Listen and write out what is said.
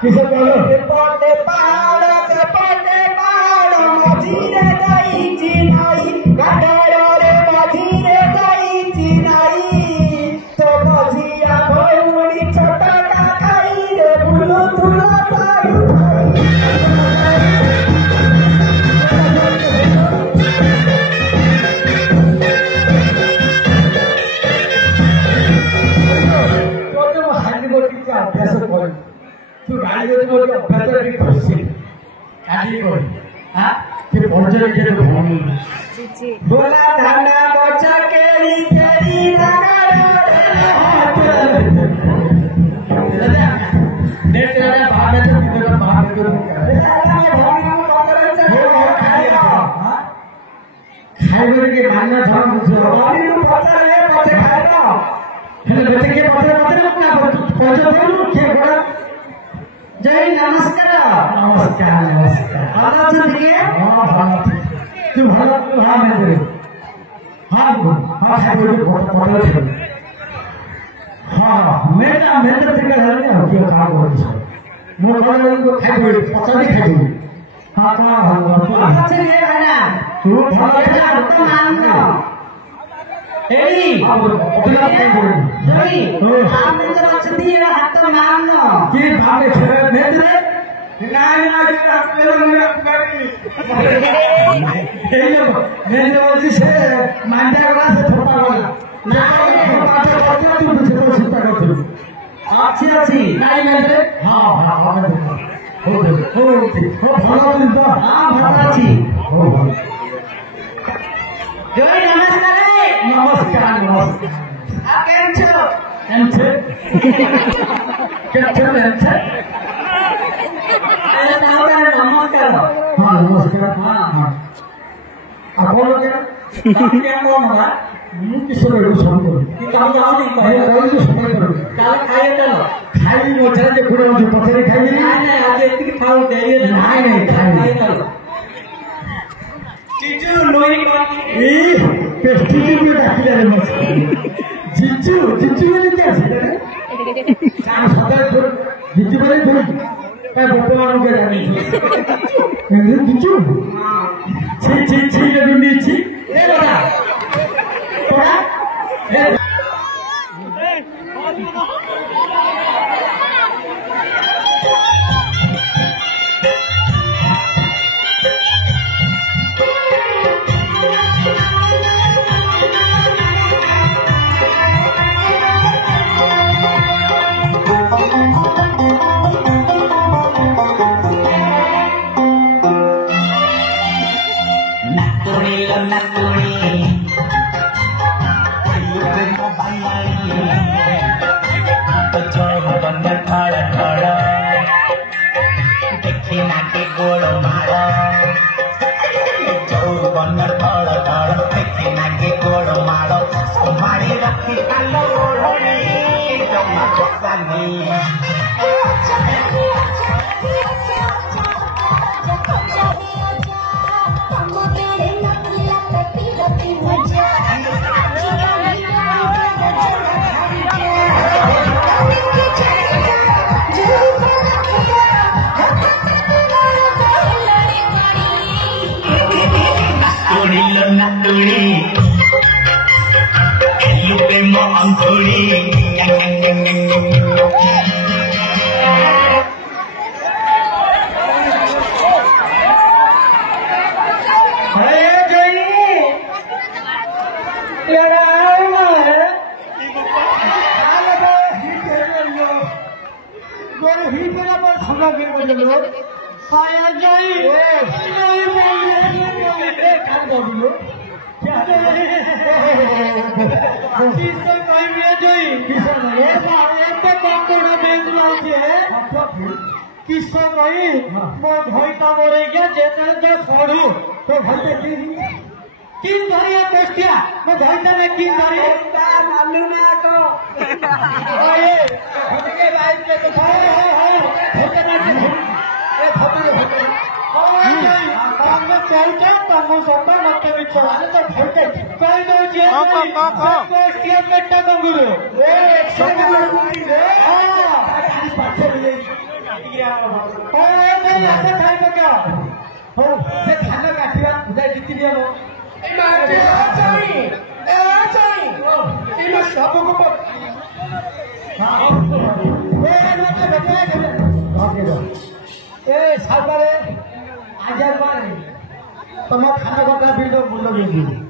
किसे बोलो पटे पहाड़ मझीरे जाइछि नाई गाडरे मझीरे जाइछि नाई तो मझिया भौरी छोटा खाई रे बुलु थुला साई अभ्यास कर तू गाड़ी अभ्यास खुशी गाड़ी कर हाँ फिर पहुंचे के बोला धाना बचा केरी केरी खाइबे के मानना था मुझे पचारे पचे खाएगा हेले बेटे के पचे पचे ना पचे बोलू के बड़ा जय नमस्कार नमस्कार नमस्कार भालो আছেন দিকে हां भालो तू भालो तू हां मैं दे हां हां खाइबे के पचे छे हां मैं तो ठीक है ना कि का बोल छे मो कहले को खाइबे पचे खाइबे हां का भालो আছেন রে ভাইনা तू भालो এটা তো মাননো एडी अबला खाइबे जय आनंद अछंती हाथ माननो की भावे छे नेत्रे নাই বলছি সে মাইন্ডা গলা সে ছোটা গলা না তুই চিন্তা করছিস আছে আছে নাই মেলে হ্যাঁ হ্যাঁ ভালো তো হ্যাঁ ভালো আছি জয় নমস্কার নমস্কার নমস্কার আপ কেম છો এমছে কেমছে नमस्कार हाँ नमस्कार हाँ हाँ आपको क्या क्या कौन होगा किसी को सुन करो कि काम जाओ नहीं पहले कोई तो सुन करो काल खाए चलो खाई मोचरे जे पूरे मुझे पत्थर खाई नहीं आज इतनी खाओ दे नहीं खाई चलो जीजू लोई ए पेस्टी भी डाकी ले मत जीजू जीजू ने क्या है चार सदा जीजू बोले बोल काय भगवान के रानी ये दिचू छी ये बिंदी छी ए बता तोरा ए किसो कही मो भईता मरे गया जेने जो छोड़ू तो भईते किन धरिया बेस्टिया मो भईता ने किन धरिया ता मालू ना को ओए भटके भाई से तो भईता ना ए भटके ओए हमने कहते तमो सब मत बिछवाने तो भईते कह दो जे बेस्टिया बेटा गंगुरु ए 100 गंगुरु रे हां पाछे ले କାଟିକି ଆମର ଆସ ଖାଇ ପକା ହଉ ସେ ଧାନ କାଟିବା ଯାଇ ବିକିବି ଆମ ସାଉକାରେ ଆଜ୍ଞା ତମ ଧାନ କଟା ବିଲ ମୂଲ୍ୟ ଦେଇଯିବି